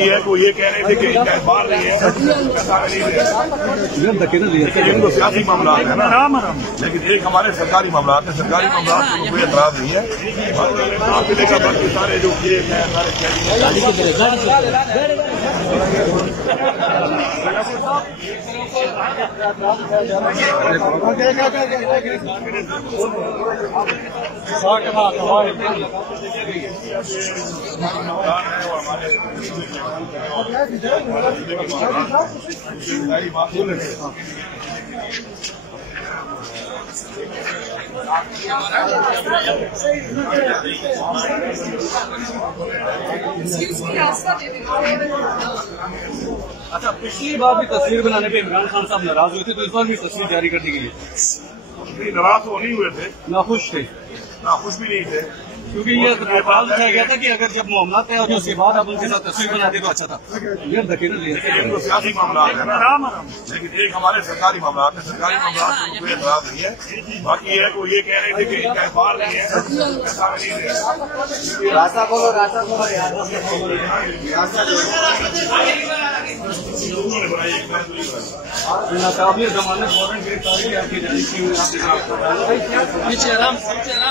है वो ये कह रहे थे कि बाहर नहीं है, इनको सियासी मामला है ना, लेकिन एक हमारे सरकारी मामला है। सरकारी मामला में कोई एतराज नहीं है। आपके देखा बाकी सारे जो किए हैं सारे अच्छा, पिछली बार भी तस्वीर बनाने पे इमरान खान साहब नाराज हुए थे, तो इस बार भी तस्वीर जारी कर दी गई है। नाराज तो नहीं हुए थे, नाखुश थे, नाखुश भी नहीं थे, क्योंकि ये एतराज उठाया गया था कि अगर जब मामला तय हो उसके बाद आप उनके साथ तस्वीर बनाते तो अच्छा था। ये धकेल इनको सियासी मामला है ना, लेकिन एक हमारे सरकारी मामला है। सरकारी मामला में कोई एतराज नहीं है। बाकी है वो ये कह रहे थे कि बाहर नहीं है, रास्ता बोलो, रास्ता बोलो यार। नाकाबिल जमानत वारंट गिरफ्तारी आपकी पीछे आराम साइड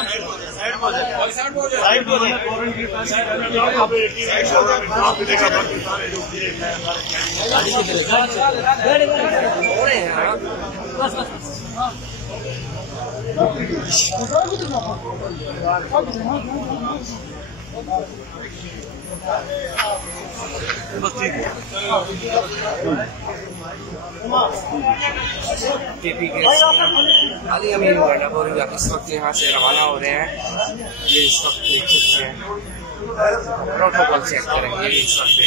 बस ठीक है। अली अमीन इस वक्त यहाँ से रवाना हो रहे हैं। ये इस वक्त प्रोटोकॉल चेक करेंगे। इस वक्त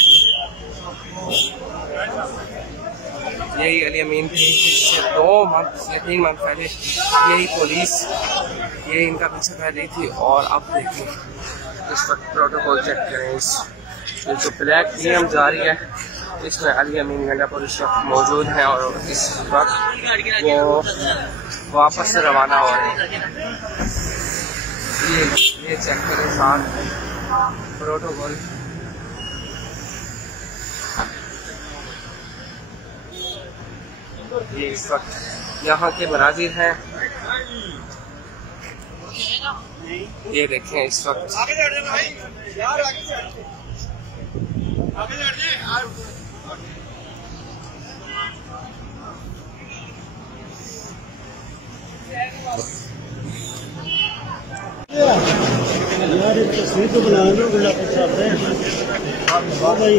यही अली अमीन थी, इससे 2 मंथ से 3 मंथ पहले यही पुलिस यही इनका पीछा कर रही थी। और अब देखिए इस वक्त प्रोटोकॉल चेक करें। इस जो ब्लैक टीएम जारी है इसमें अली अमीन गंडापुर इस वक्त मौजूद हैं और इस वक्त वो वापस से रवाना हो रहे हैं। ये चेक करें साथ प्रोटोकॉल। ये इस वक्त यहाँ के मनाजिर हैं। ये देखें इस वक्त यार एक तस्वीर तो बना लो गुलाब साहब है भाई।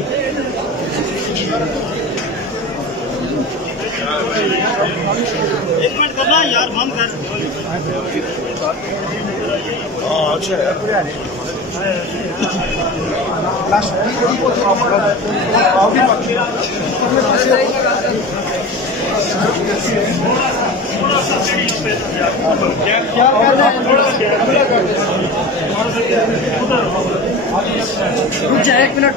एक मिनट करना यार, बंद कर। अच्छा एक मिनट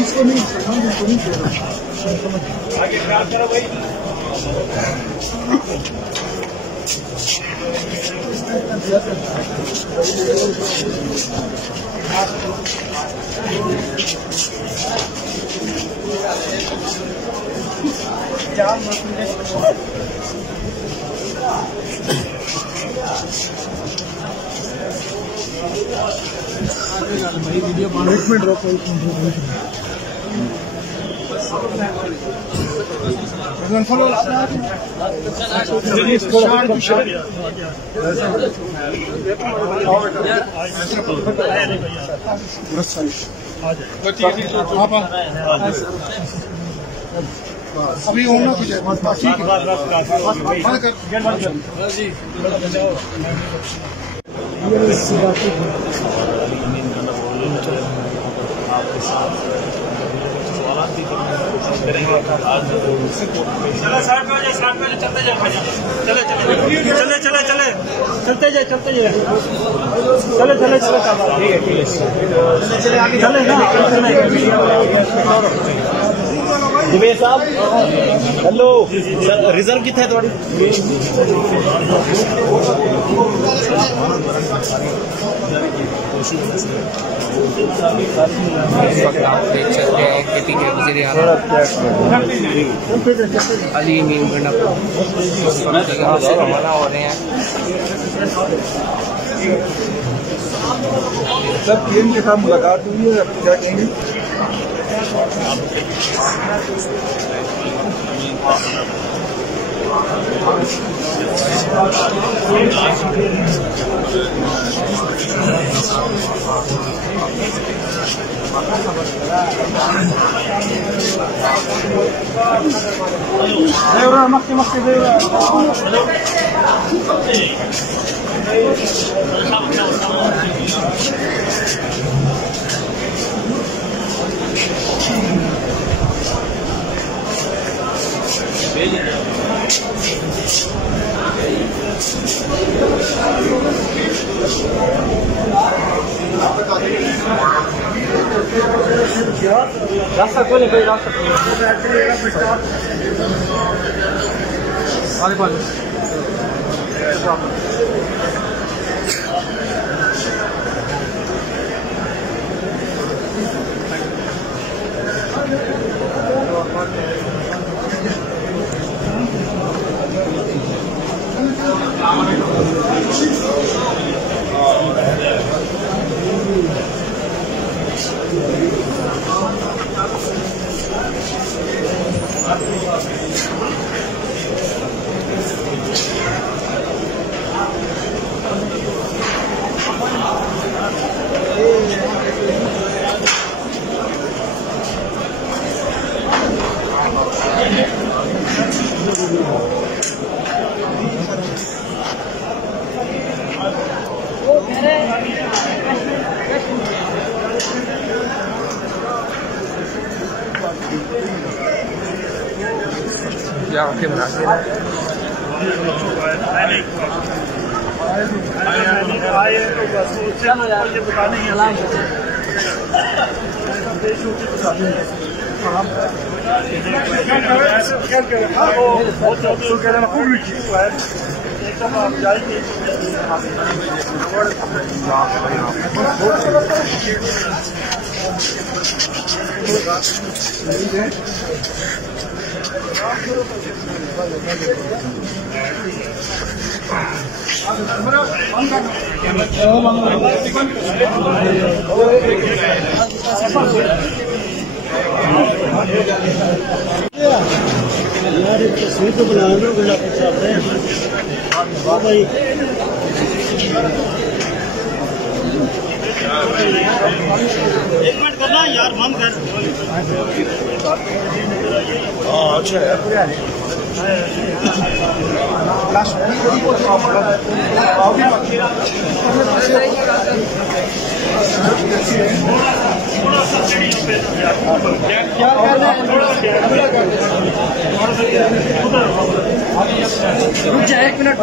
इसको नहीं आगे ख्याल करो भाई। वीडियो 1 मिनट रोको। अभी होना कुछ है जिवेश साहब हेलो रिजर्व कितना है थोड़ी देख सकते हैं खेती के वज़ीर आज़म अली अमीन गंडापुर से रवाना हो रहे हैं। सर पीएम के साथ मुलाकात हुई है, क्या कहेंगे? रास्ता खोले भाई, रास्ता यहाँ के मुनासिब यार एक तस्वीर तो बना लो गुलाब साहब ने। हाँ भाई एक मिनट करना यार, बंद कर। अच्छा यार एक मिनट